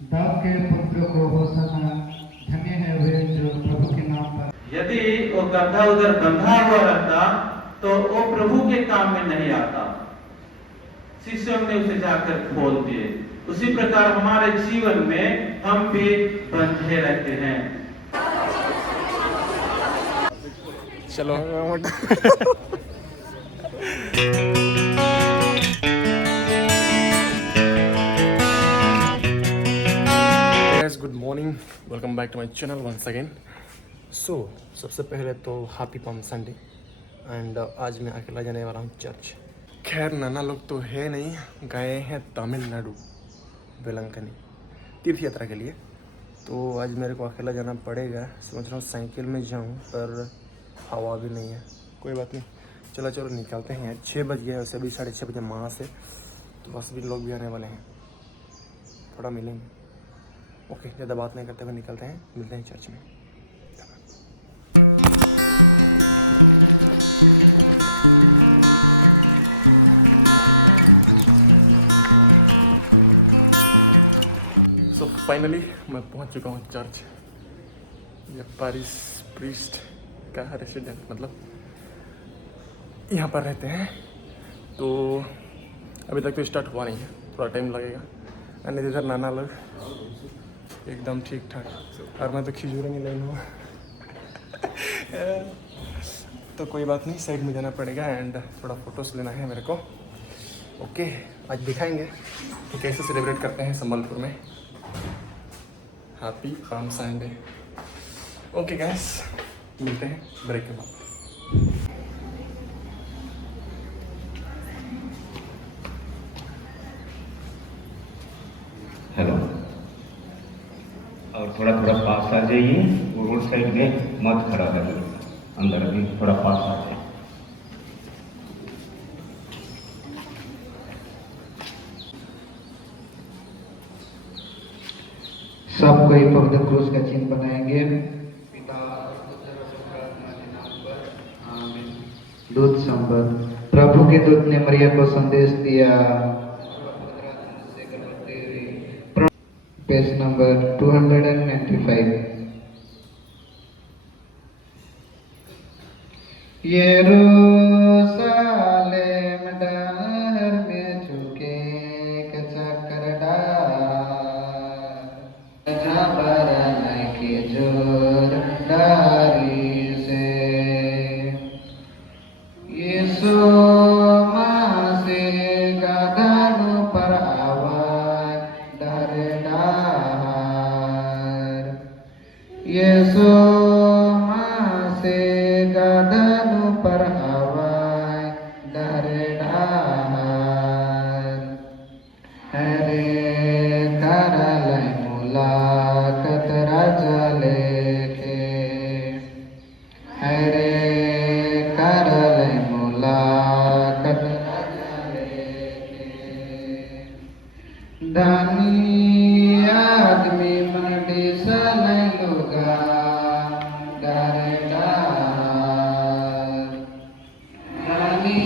दाऊद के पुत्र को होशाना, धन्य है वे जो प्रभु के नाम पर। यदि वो गड्ढा उधर बंधा हुआ रहता तो वो प्रभु के काम में नहीं आता। शिष्यों ने उसे जाकर खोल दिए। उसी प्रकार हमारे जीवन में हम भी बंधे रहते हैं। चलो good morning, welcome back to my channel once again. So सबसे पहले तो हैप्पी पाम संडे एंड आज मैं अकेला जाने वाला हूँ चर्च। खैर नाना लोग तो है नहीं, गए हैं तमिलनाडु वेलंकनी तीर्थ यात्रा के लिए। तो आज मेरे को अकेला जाना पड़ेगा। सोच रहा हूँ साइकिल में जाऊँ पर हवा भी नहीं है। कोई बात नहीं, चलो चलो निकलते हैं। 6 बज गए, वैसे भी 6:30 बजे माँ से तो बस भी लोग भी आने वाले हैं, थोड़ा मिलेंगे। ओके, ज़्यादा बात नहीं करते हुए निकलते हैं, मिलते हैं चर्च में। सो फाइनली मैं पहुंच चुका हूं चर्च। ये पारिस प्रीस्ट का रेसिडेंट, मतलब यहाँ पर रहते हैं। तो अभी तक तो स्टार्ट हुआ नहीं है, थोड़ा टाइम लगेगा। और इधर नाना लोग एकदम ठीक ठाक, और मैं तो खिजूरे में लाइन हुआ तो कोई बात नहीं, साइड में जाना पड़ेगा एंड थोड़ा फोटोज लेना है मेरे को। ओके, आज दिखाएंगे कि कैसे सेलिब्रेट करते हैं संबलपुर में। Happy palm Sunday. Okay guys, मिलते हैं ब्रेक के बाद। हेलो, और थोड़ा थोड़ा पास आ जाइए। वो रोड साइड में मत खड़ा करिए, अंदर अभी थोड़ा पास आ जाइए। सब कोई पवित्र क्रूस का चिन्ह बनाएंगे। पिता और पुत्र और पवित्र आत्मा के नाम पर आमीन। दूत संबंध। प्रभु के दूत ने मरिया को संदेश दिया। Page number 295। यरूशलेम डर में झुके चक्कर डार, घबरान की जोर डारी से। यीशु मसीह गदन पर आवाज डर डार। यीशु मसीह गदन पर आवाज डर डार। हरे करल मुलाकात राजा लेके, हरे करल मुलाकात राजा लेके। धनी आदमी मंडी सलै लुगा डर डार। धनी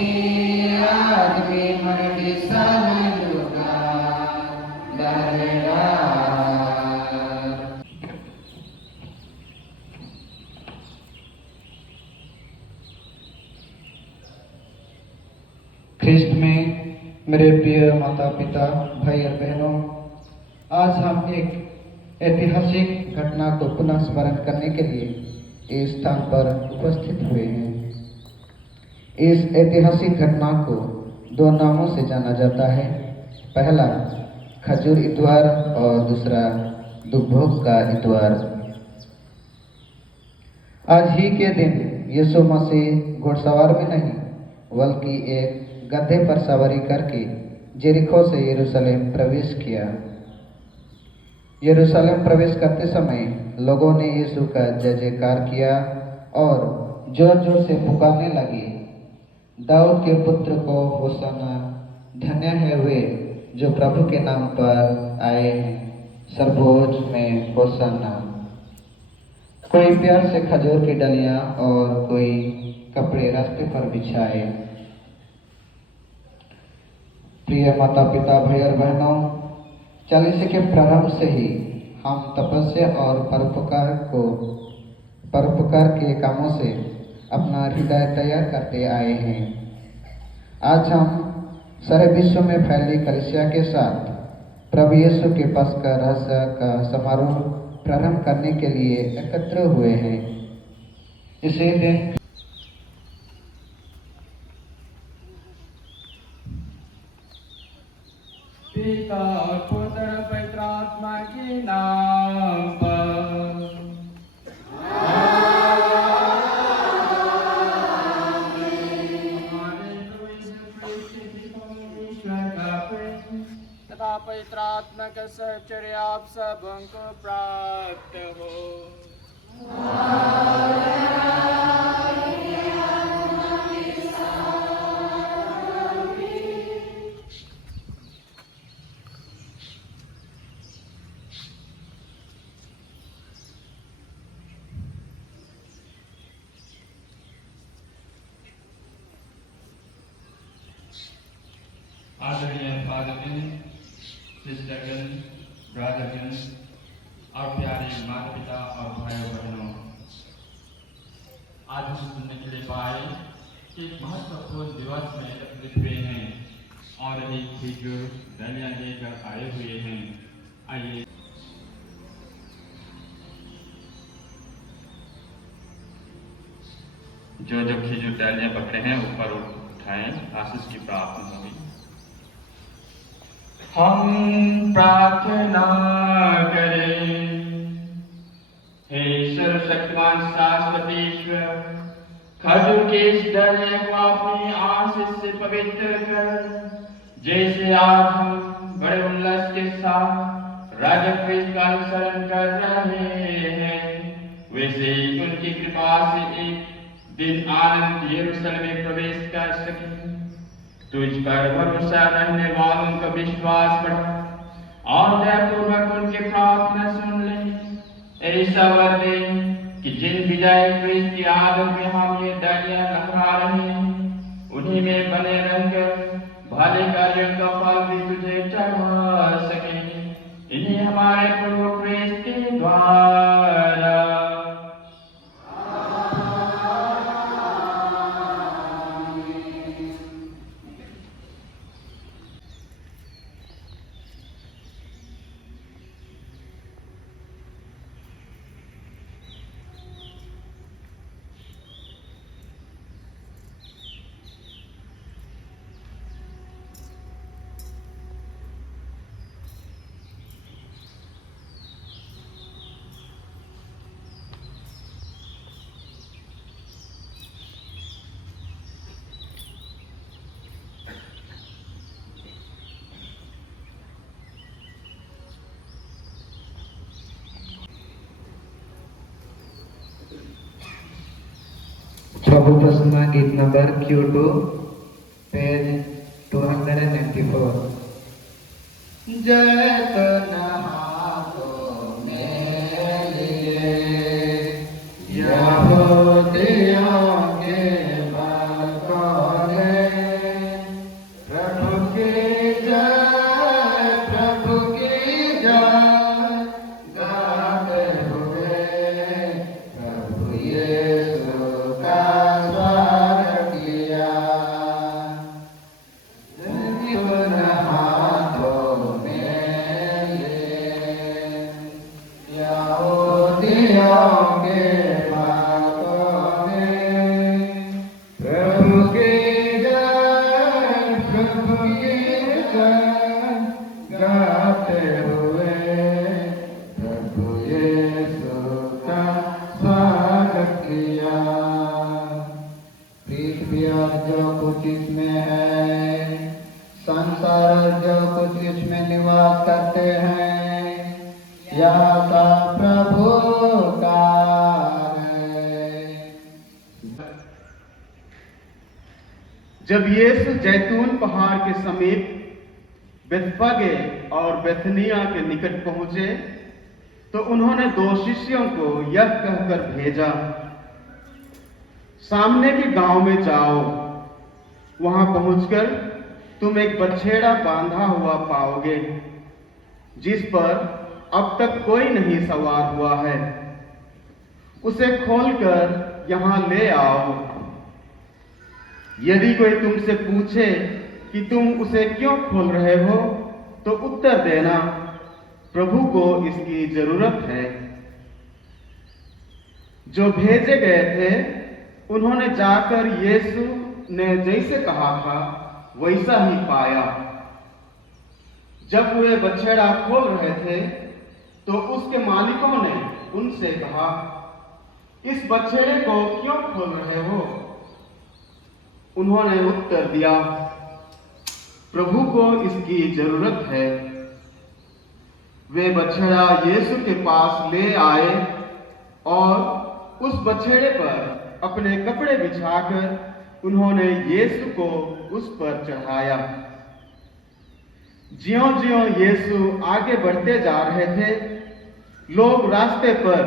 आदमी मंडी सलै लुगा डर डार। ख्रिस्त में मेरे प्रिय माता पिता, भाई और बहनों, आज हम एक ऐतिहासिक घटना को पुनः स्मरण करने के लिए इस स्थान पर उपस्थित हुए हैं। इस ऐतिहासिक घटना को 2 नामों से जाना जाता है। पहला खजूर इतवार और दूसरा दुभोग का इतवार। आज ही के दिन यीशु मसीह घुड़सवार में नहीं बल्कि एक गधे पर सवारी करके जेरिको से यरूशलेम प्रवेश किया। यरूशलेम प्रवेश करते समय लोगों ने यीशु का जय जयकार किया और जोर जोर से पुकारने लगे, दाऊद के पुत्र को होशाना, धन्य है वे जो प्रभु के नाम पर आए हैं, सर्वोच्च में होशाना। कोई प्यार से खजूर की डलियां और कोई कपड़े रास्ते पर बिछाए। प्रिय माता पिता, भाई और बहनों, 40 के प्रारंभ से ही हम तपस्या और परोपकार के कामों से अपना हृदय तैयार करते आए हैं। आज हम सारे विश्व में फैली कलीसिया के साथ प्रभु यीशु के पस्का रहस्य का समारोह प्रारंभ करने के लिए एकत्र हुए हैं। इसी दिन पिता और पुत्र पवित्र आत्मा के नाम पर तथा पवित्र आत्मा का सहचर्य आप सबको प्राप्त हो। आदरणीय फादरगण, सिस्टरगण, ब्रदरगण और प्यारे माता पिता और भाइयों बहनों, आज हम सुनने के लिए पाए कि एक महत्वपूर्ण दिवस में एकत्रित हुए हैं और एक खिजूर दलिया लेकर आए हुए हैं। आइए जो खिजूर डालियां पकड़े हैं ऊपर उठाएं, आशीष की प्रार्थना होगी। हम प्रार्थना करें। हे सर्वशक्तिमान शाश्वत ईश्वर, खजूर के इस डले को अपनी आशीष से पवित्र कर, जैसे आज हम बड़े उल्लास के साथ राजा क्रिस्त का अनुसरण कर रहे हैं, वैसे ही उनकी कृपा से एक दिन आनंद यरूशलेम में प्रवेश कर सके। तुझ पर भरोसा रहने वालों का विश्वास बढ़ा और दयापूर्वक उनके प्रार्थना सुन ले। ऐसा वर दे कि जिन विजय क्रिस्त की आदत में हम ये दलियां लहरा रहे हैं, उन्हीं में बने रहकर भले कार्यों का फल भी तुझे चढ़ा सके। इन्हीं हमारे प्रभु क्रिस्त के द्वारा। प्रभु प्रसन्न गीत नंबर Q2 पेज 294। जैतन हाथों में लिए यहूदियों के बरकोरे, प्रभु की जय गाते हुए प्रभु यीशु का स्वागत किया। जैतून हाथों में लिए यहूदियों के बरकोरे, प्रभु की जय गाते हुए प्रभु यीशु का स्वागत किया। पृथ्वी और जो कुछ इसमें है, संसार और जो कुछ इसमें निवास करते हैं, यह सब प्रभु का है। जब यीशु जैतून पहाड़ के समीप बेथफगे और बेथनिया के निकट पहुंचे, तो उन्होंने 2 शिष्यों को यह कहकर भेजा, सामने के गांव में जाओ, वहां पहुंचकर तुम एक बछेड़ा बांधा हुआ पाओगे, जिस पर अब तक कोई नहीं सवार हुआ है। उसे खोलकर यहाँ ले आओ। यदि कोई तुमसे पूछे कि तुम उसे क्यों खोल रहे हो, तो उत्तर देना, प्रभु को इसकी जरूरत है। जो भेजे गए थे उन्होंने जाकर यीशु ने जैसे कहा था वैसा ही पाया। जब वे बछड़ा खोल रहे थे तो उसके मालिकों ने उनसे कहा, इस बछड़े को क्यों खोल रहे हो? उन्होंने उत्तर दिया, प्रभु को इसकी जरूरत है। वे बछड़ा यीशु के पास ले आए और उस बछड़े पर अपने कपड़े बिछाकर उन्होंने यीशु को उस पर चढ़ाया। ज्यों-ज्यों यीशु आगे बढ़ते जा रहे थे, लोग रास्ते पर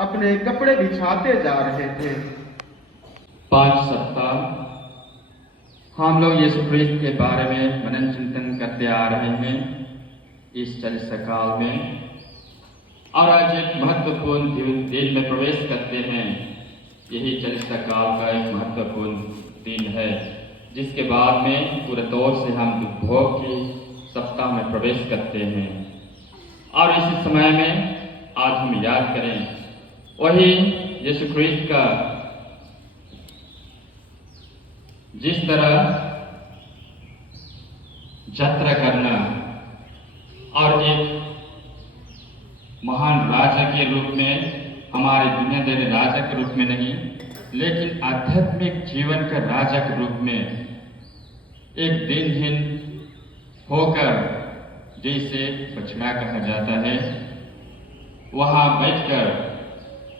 अपने कपड़े बिछाते जा रहे थे। 5 सप्ताह हम लोग यीशु क्रिस्त के बारे में मनन चिंतन करते आ रहे हैं इस चालीसा काल में, और आज एक महत्वपूर्ण दिन में प्रवेश करते हैं। यही चालीसा काल का एक महत्वपूर्ण दिन है, जिसके बाद में पूरे तौर से हम दुर्भोग की सप्ताह में प्रवेश करते हैं। और इसी समय में आज हम याद करें वही यीशु क्रिस्त का जिस तरह यात्रा करना और एक महान राजा के रूप में, हमारे दुनियादारी राजा के रूप में नहीं, लेकिन आध्यात्मिक जीवन का राजा के रूप में एक दिनहीन होकर, जैसे बछड़ा कहा जाता है, वहां बैठकर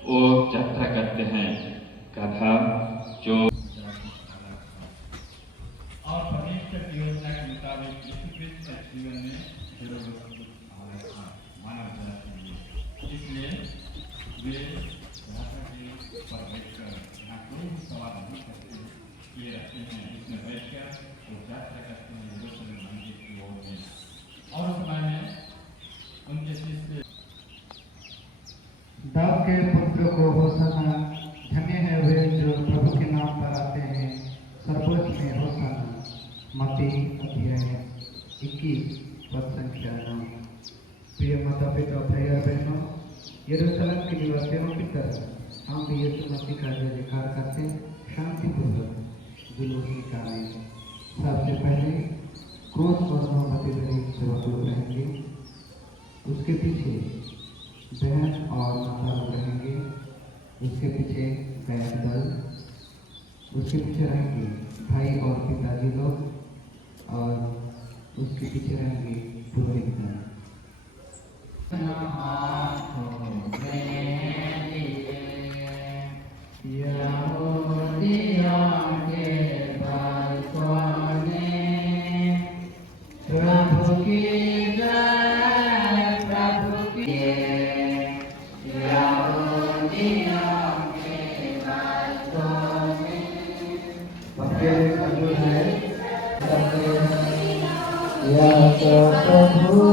वो यात्रा करते हैं। कथा जो और परमेश्वर की योजना के मुताबिक यीशु क्रिस्त के जीवन में जरूरत मानव जाति के लिए, इसलिए वे यात्रा के पर बैठकर, यहाँ कोई भी सवाल नहीं करते, ये रहते हैं, इसमें बैठकर वो यात्रा करते हैं यरूशलेम मंदिर की ओर में। और उस समय में उनके शिष्य दाऊद के पुत्र को होशाना, धन्य है वे जो प्रभु के नाम पर आते हैं, सर्वोच्च में होशाना। मत्ती अध्याय 21 पद संख्या 9। प्रिय माता पिता भाई और बहनों, यरूशलेम के निवासियों की तरह हम भी यीशु मसीह का जयकार करते शांतिपूर्वक जुलूस निकालें। सबसे पहले क्रूस और मोमबत्ती भरी सेवक लोग रहेंगे, उसके पीछे बहन और माता लोग रहेंगे, उसके पीछे गायक दल, उसके पीछे रहेंगे भाई और पिताजी लोग, और उसके पीछे रहेंगे पुरोहित गण। प्रभु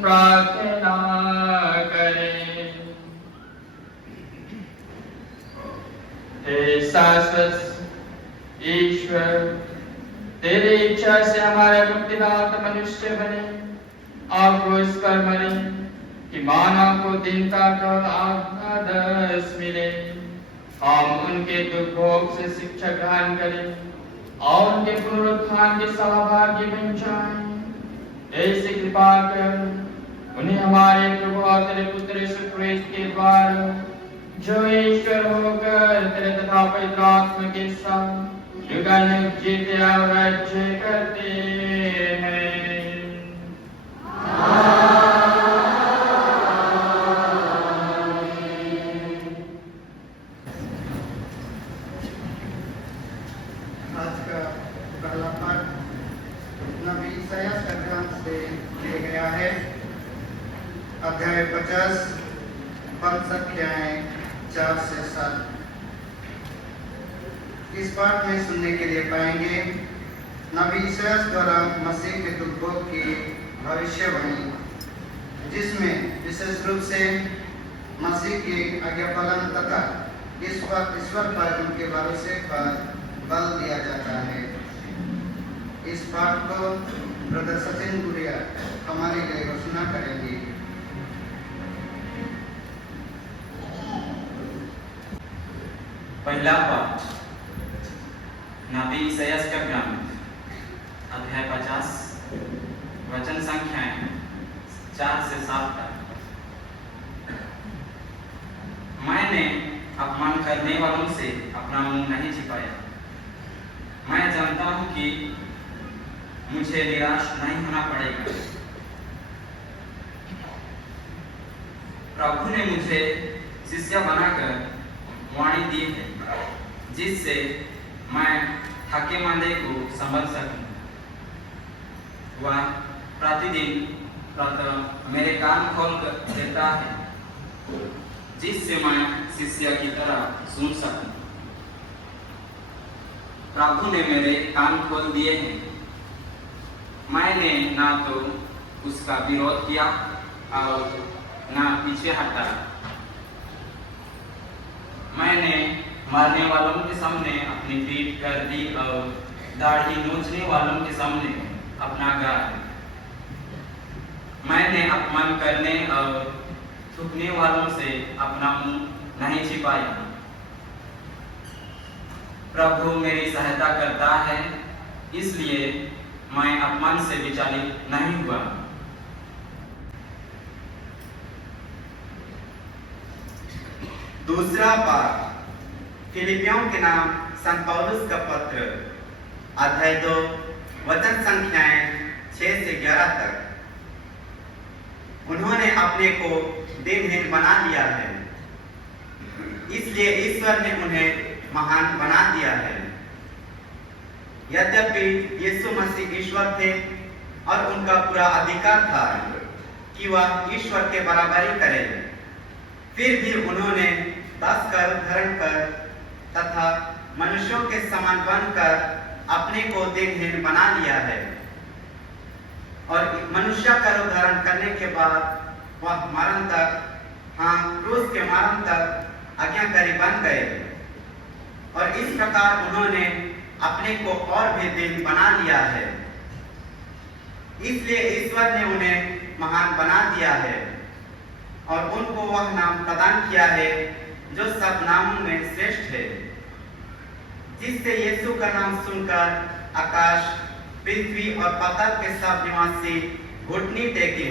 प्रार्थना करें। हे शाश्वत ईश्वर, तेरी इच्छा से हमारे मुक्तिदाता मनुष्य बने और क्रूस पर मरे कि मानव को दीनता का आदर्श मिले। हम उनके दुख भोग से शिक्षा ग्रहण करें और उनके पुनरुत्थान के सहभागी बन जाएं। ऐसी कृपा कर उन्हें हमारे प्रभु और तेरे पुत्र यीशु ख्रीस्त के द्वारा, जो ईश्वर होकर तेरे तथा पवित्र आत्मा के साथ युगानुग जीते और राज्य करते हैं। आज का पहला पाठ नबी इसायाह का ग्रंथ से लिया गया है। अध्याय 50 पद संख्याएं 4 से 7। इस पाठ में सुनने के लिए पाएंगे नबी इसायाह द्वारा मसीह के दुख भोग की भविष्यवाणी, जिसमें विशेष रूप से मसीह की आज्ञा पालन तथा ईश्वर पर उनके भरोसे पर बल दिया जाता है। इस पाठ को ब्रदर सचिन गुड़िया हमारे लिए घोषणा करेंगे। पहला पाठ नबी इसायाह का ग्रंथ, अध्याय 50, वचन संख्याएं 4 से 7 तक। मैंने अपमान करने वालों से अपना मुंह नहीं छिपाया। मैं जानता हूं कि मुझे निराश नहीं होना पड़ेगा। प्रभु ने मुझे शिष्य बनाकर वाणी दी है, जिससे मैं थके मांदे को संभल सकूं। वह प्रतिदिन प्रातः मेरे कान खोल कर देता है, जिससे मैं शिष्य की तरह सुन सकूं। प्रभु ने मेरे कान खोल दिए हैं। मैंने ना तो उसका विरोध किया और ना पीछे हटा। मैंने मारने वालों के सामने अपनी पीठ कर दी और दाढ़ी नोचने वालों के सामने अपना गाल। मैंने अपमान करने और थूकने वालों से अपना मुंह नहीं छिपाया। प्रभु मेरी सहायता करता है, इसलिए मैं अपमान से विचलित नहीं हुआ। दूसरा पाठ फिलिपियों के नाम संत पौलुस का पत्र, अध्याय 2, वचन संख्याएं 6 से 11 तक। उन्होंने अपने को दिनहीन बना लिया है, इसलिए ईश्वर ने उन्हें महान बना दिया है। यद्यपि यीशु मसीह ईश्वर थे और उनका पूरा अधिकार था कि वह ईश्वर के बराबरी करें, फिर भी उन्होंने दास का रूप धारण कर तथा मनुष्यों के समान बनकर अपने को दिनहीन बना लिया है। और मनुष्य का रूप धारण करने के बाद वह मरण तक, क्रूस के मरण तक आज्ञाकारी बन गए। और इस प्रकार उन्होंने अपने को और भी दिन बना लिया है। इसलिए ईश्वर ने उन्हें महान बना दिया है और उनको वह नाम प्रदान किया है जो सब नामों में श्रेष्ठ है, जिससे यीशु का नाम सुनकर आकाश, पृथ्वी और पाताल के सब निवासी घुटने टेके।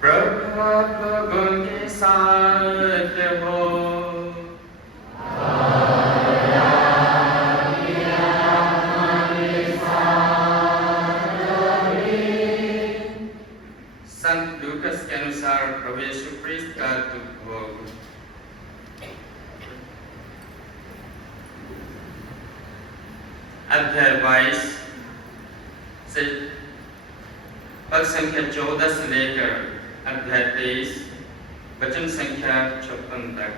प्रभु के साथ हो। संत लूकस के अनुसार प्रभु यीशु ख्रीस्त का दुख भोग। अध्याय 22 से पद संख्या 14 से लेकर अध्याय 23 वचन संख्या 56 तक।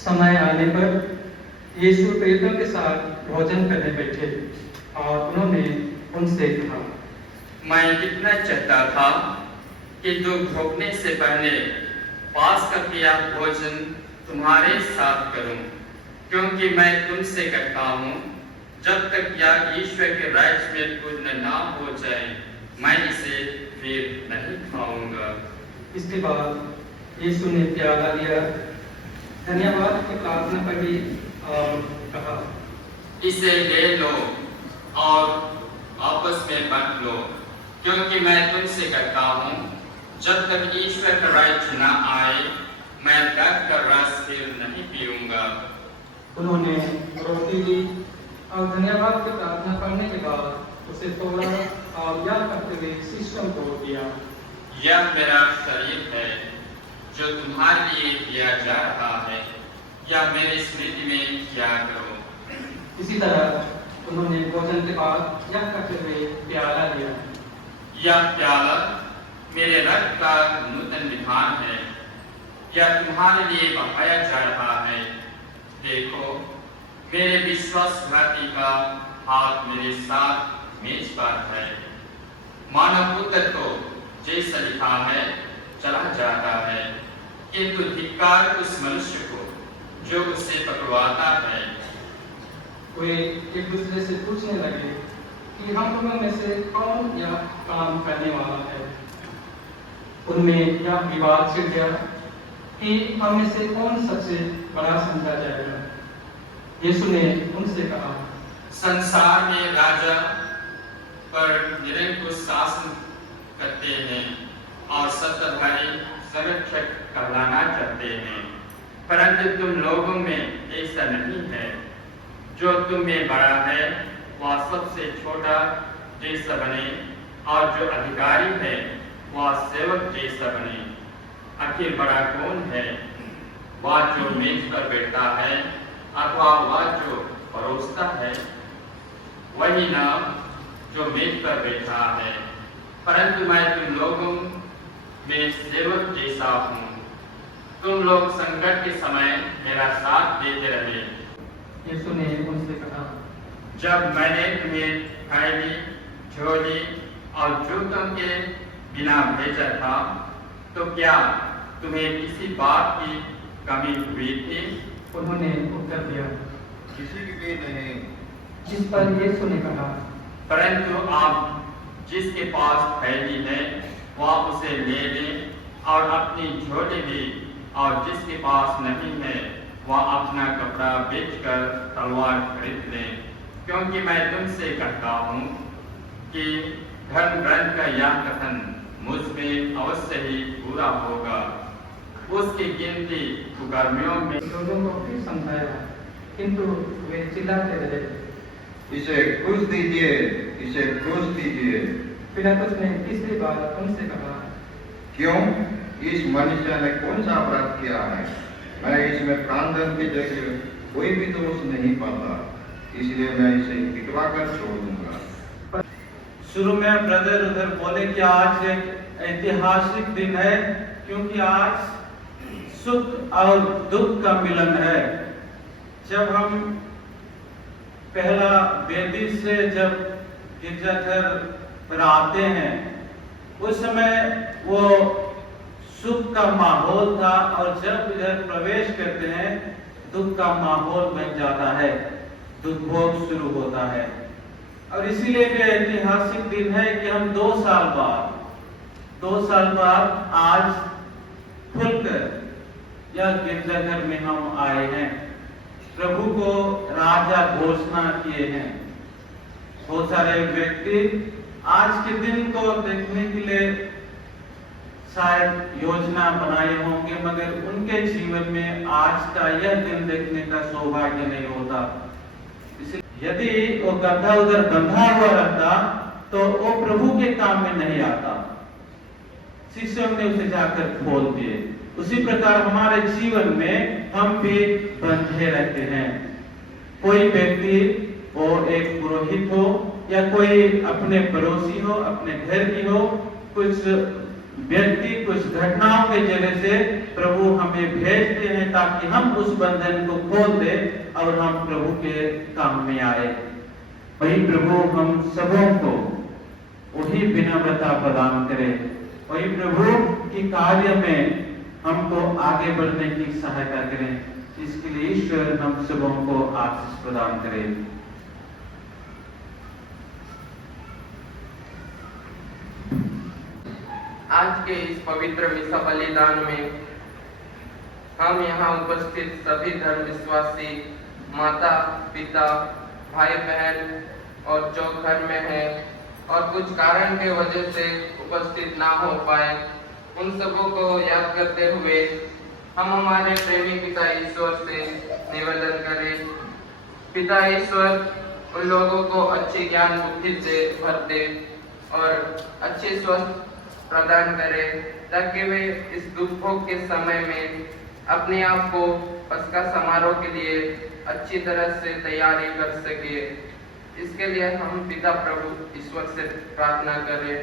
समय आने पर यीशु प्रेरितों के साथ भोजन करने बैठे और उन्होंने उनसे कहा, मैं कितना चाहता था कि दुख भोगने से पहले पास का किया भोजन तुम्हारे साथ करूं, क्योंकि मैं तुमसे कहता हूं, जब तक यह ईश्वर के राज्य में पूर्ण ना हो जाए, मैं इसे फिर नहीं खाऊंगा। इसके बाद यीशु ने प्याला लिया, धन्यवाद की प्रार्थना करी और कहा, इसे ले लो और आपस में बांट लो, क्योंकि मैं तुमसे कहता हूँ, जब तक ईश्वर का राज्य न आए, मैं दाख का रस फिर नहीं पीऊंगा। उन्होंने रोटी ली और धन्यवाद की प्रार्थना करने के बाद उसे तोड़ा और यह करते हुए शिष्यों को दिया, यह मेरा शरीर है जो तुम्हारे लिए दिया जा रहा है, यह मेरी स्मृति में किया करो। इसी तरह उन्होंने भोजन के बाद यह करते हुए प्याला लिया, यह प्याला मेरे रक्त का नूतन विधान है, यह तुम्हारे लिए बहाया जा रहा है। देखो, मेरे विश्वासघाती का हाथ मेरे साथ मेज पर है। मानव पुत्र तो जैसा लिखा है चला जाता है, किंतु धिक्कार उस मनुष्य को जो उसे पकड़वाता है। वे एक दूसरे से पूछने लगे कि हम लोगों में से कौन यह काम करने वाला है। उनमें यह विवाद छिड़ गया कि हम में से कौन सबसे बड़ा समझा जाएगा। यीशु ने उनसे कहा, संसार में राजा पर निरंकुश शासन करते हैं और सत्ताधारी संरक्षक कहलाना चाहते हैं, परंतु तुम लोगों में ऐसा नहीं है। जो तुम में बड़ा है वह सबसे छोटा जैसा बने, और जो अधिकारी है वह सेवक जैसा बने। आखिर बड़ा कौन है, वह जो मेज पर बैठता है अथवा वह जो परोसता है? वही ना जो मेज पर बैठा है, परंतु मैं तुम लोगों में सेवक जैसा हूँ। तुम लोग संकट के समय मेरा साथ देते रहे। यीशु ने उनसे कहा, जब मैंने तुम्हें थैली, झोली और जूतों के बिना भेजा था, तो क्या तुम्हें किसी बात की कमी हुई थी? उन्होंने उत्तर दिया, किसी की भी नहीं। जिस पर यीशु ने कहा, परंतु आप जिसके पास थैली है वह उसे ले ले, और अपनी झोली भी, और जिसके पास नहीं है वह अपना कपड़ा बेचकर तलवार खरीद ले। क्योंकि मैं तुमसे कहता हूँ कि धर्म ग्रंथ का यह कथन मुझ में अवश्य ही पूरा होगा। उसकी गिनती कुकर्मियों में। लोगों को फिर समझाया, किंतु वे चिल्लाते रहे, इसे क्रूस दीजिए, इसे क्रूस दीजिए। पिलातुस ने तीसरी बार उनसे कहा, क्यों? इस मनुष्य ने कौन सा अपराध किया है? मैं इसमें प्राणदंड की जगह कोई भी दोष नहीं पाता, इसलिए मैं इसे पिटवा कर छोड़ दूंगा। शुरू में ब्रदर उधर बोले कि आज एक ऐतिहासिक दिन है, क्योंकि आज सुख और दुख का मिलन है। जब हम पहला वेदी से जब गिरजाघर पर आते हैं, उस समय वो सुख का माहौल था, और जब इधर प्रवेश करते हैं दुख का माहौल बन जाता है, दुख भोग शुरू होता है। और इसीलिए भी ऐतिहासिक दिन है कि हम 2 साल बाद आज खुलकर यह गिरजाघर में हम आए हैं, प्रभु को राजा घोषणा किए हैं। बहुत सारे व्यक्ति आज के दिन को देखने के लिए शायद योजना बनाए होंगे, मगर उनके जीवन में आज का यह दिन देखने का सौभाग्य नहीं होता। यदि वो गड्ढा उधर बंधा हुआ रहता तो वो प्रभु के काम में नहीं आता। शिष्यों ने उसे जाकर खोल दिए। उसी प्रकार हमारे जीवन में हम भी बंधे रहते हैं। कोई व्यक्ति, वो एक पुरोहित हो या कोई अपने पड़ोसी हो, अपने घर की हो, कुछ व्यक्ति कुछ घटनाओं के जरिए से प्रभु हमें भेजते हैं ताकि हम उस बंधन को खोल दे और हम प्रभु के काम में आए। वही प्रभु हम सबों को वही विनम्रता प्रदान करे, वही प्रभु की कार्य में हमको आगे बढ़ने की सहायता करें। इसके लिए ईश्वर हम सबों को आशीष प्रदान करे। आज के इस पवित्र मिसा बलिदान में हम यहाँ उपस्थित सभी धर्म विश्वासी माता पिता भाई बहन और जो घर में हैं और कुछ कारण के वजह से उपस्थित ना हो पाए, उन सबों को याद करते हुए हम हमारे प्रेमी पिता ईश्वर से निवेदन करें। पिता ईश्वर उन लोगों को अच्छी ज्ञान बुद्धि से भर दे और अच्छे स्वस्थ प्रदान करे ताकि वे इस दुख भोग के समय में अपने आप को पस्का समारोह के लिए अच्छी तरह से तैयारी कर सके। इसके लिए हम पिता प्रभु ईश्वर से प्रार्थना करें।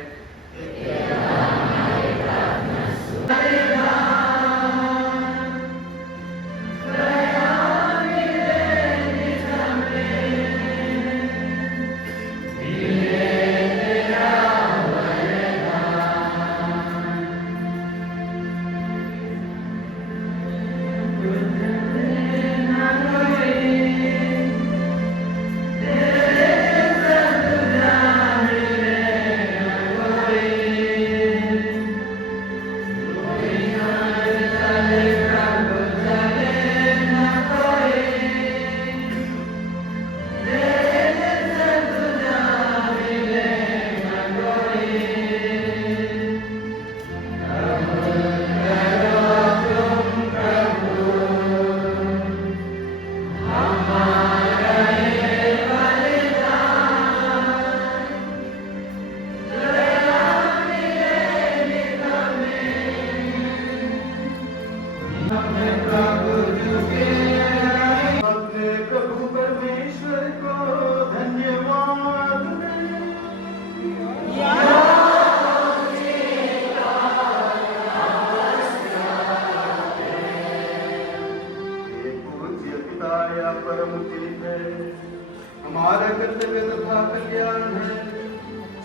हमारा कर्तव्य तथा कल्याण है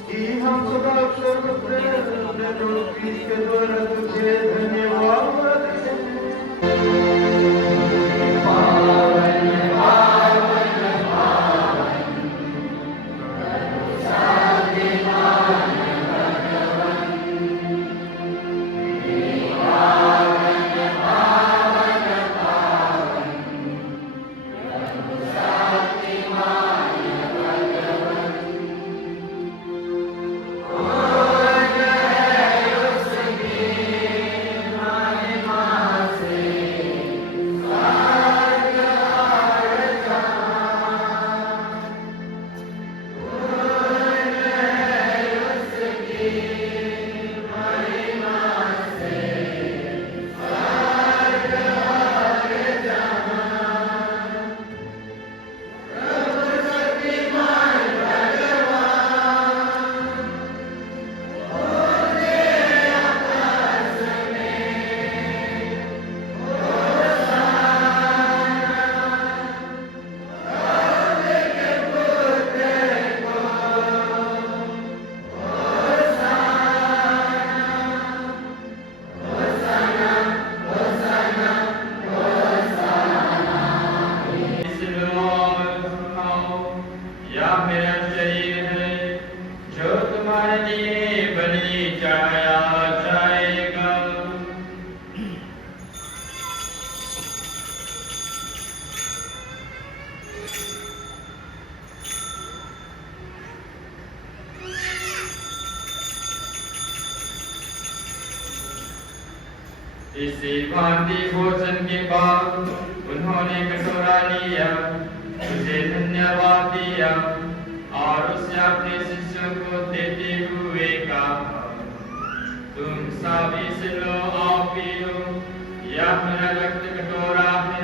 कि हम सदा के द्वारा तुझे धन्यवाद इसी भांति भोजन के बाद उन्होंने कटोरा लिया, उसे धन्यवाद दिया और उसे अपने शिष्यों को देते हुए कहा, तुम सब इसे लो और पियो, यह मेरा रक्त कटोरा है,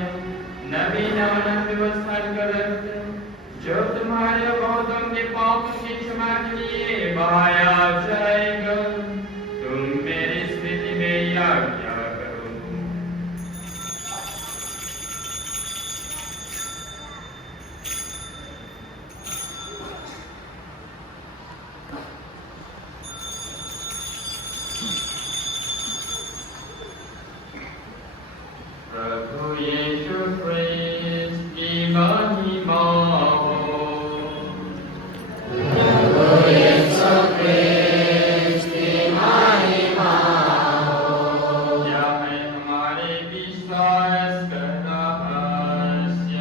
नवीन अनंत व्यवस्था का रक्त, जो तुम्हारे बहुतों के पापों की क्षमा के लिए बहाया जाएगा। तुम मेरे प्रभु यीशु क्रिस्त की महिमा हो। यह है हमारे विश्वास का रहस्य।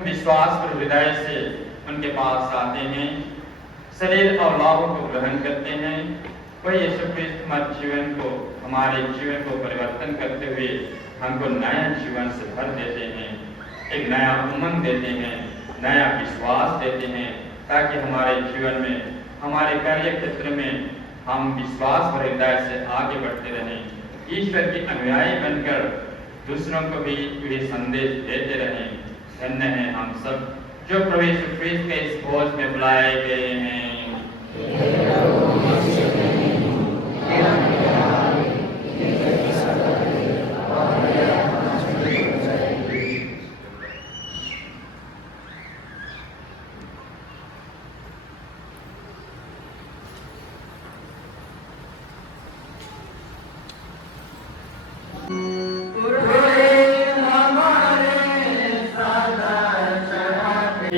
विश्वास और हृदय से उनके पास आते हैं, शरीर और लाभों को ग्रहण करते हैं, वही यीशु क्रिस्त हमारे जीवन को परिवर्तन करते हुए हमको नया जीवन से भर देते हैं, एक नया उमंग देते हैं, नया विश्वास देते हैं, ताकि हमारे जीवन में, हमारे कार्य क्षेत्र में हम विश्वास और हृदय से आगे बढ़ते रहें, ईश्वर के अनुयायी बनकर दूसरों को भी ये संदेश देते रहें। धन्य हैं हम सब जो प्रभु यीशु क्रिस्त के इस भोज में बुलाए गए हैं।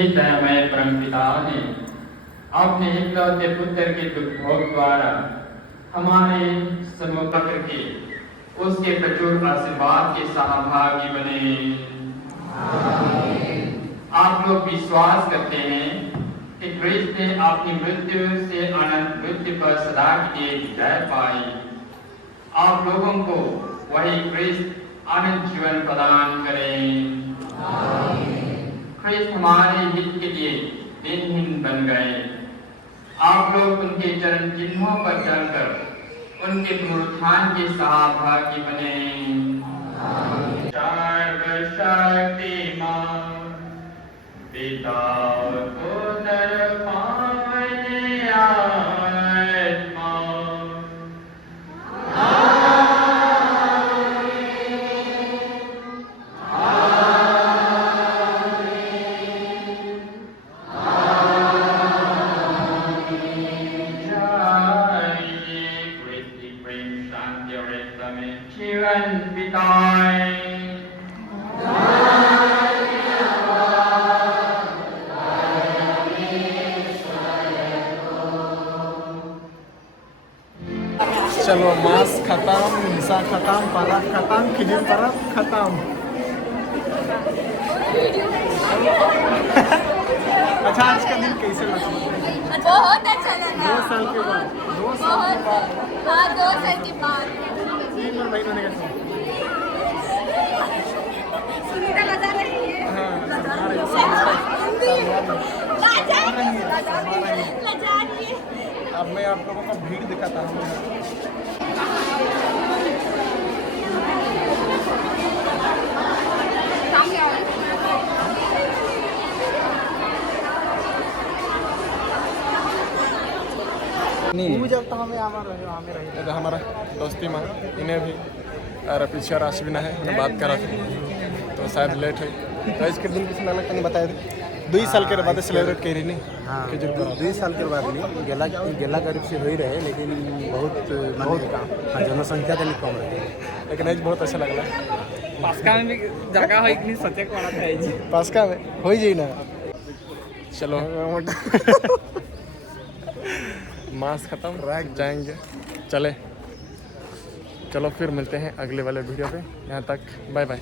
इस दयामय परमपिता ने अपने इकलौते पुत्र के दुर्भोग द्वारा हमारे सम्मुख करके उसके प्रचुर आशीर्वाद के सहभागी बने। आप लोग विश्वास करते हैं कि क्रिस्त ने अपनी मृत्यु से अनंत मृत्यु पर सदा के लिए विजय पाई। आप लोगों को वही क्रिस्त अनंत जीवन प्रदान करें। क्रिस्त हमारे हित के लिए दिनहीन बन गए। आप लोग उनके चरण चिन्हों पर चलकर उनके पुनरुत्थान के सहभागी बने। सर्वशक्तिमान पिता पुत्र पवित्र आत्मा जीवन बिताए। चलो मास खत्म, हिस्सा खत्म, परत खत्म, खिजर परत खत्म। अच्छा आज का दिन कैसे लगा? बहुत अच्छा लगा। 2 साल के बाद 2 साल के बाद हाँ 2 साल के बाद महीनों ने कैसे? सुनीता लगा रही है। अब मैं आप लोगों को भीड़ दिखाता हूँ। जब तो हमें ये तो हमारा दोस्ती माँ इन्हें भी और पीछे राशि ना है मैं बात कर रहा था तो शायद लेट है तो इसके दिन किसी अलग नहीं बताए थे 2 साल के बाद सेलिब्रेट कर रही नहीं हाँ 2 साल के बाद नहीं गेला करीब से हो ही रहे लेकिन बहुत हाँ जनसंख्या तो कम रही लेकिन आज बहुत अच्छा लग रहा है पास्का में भी जगह है इतनी सचे को वाला है पास्का में हो ही जाए ना चलो मास खत्म जाएंगे चले चलो फिर मिलते हैं अगले वाले वीडियो पे यहाँ तक बाय बाय।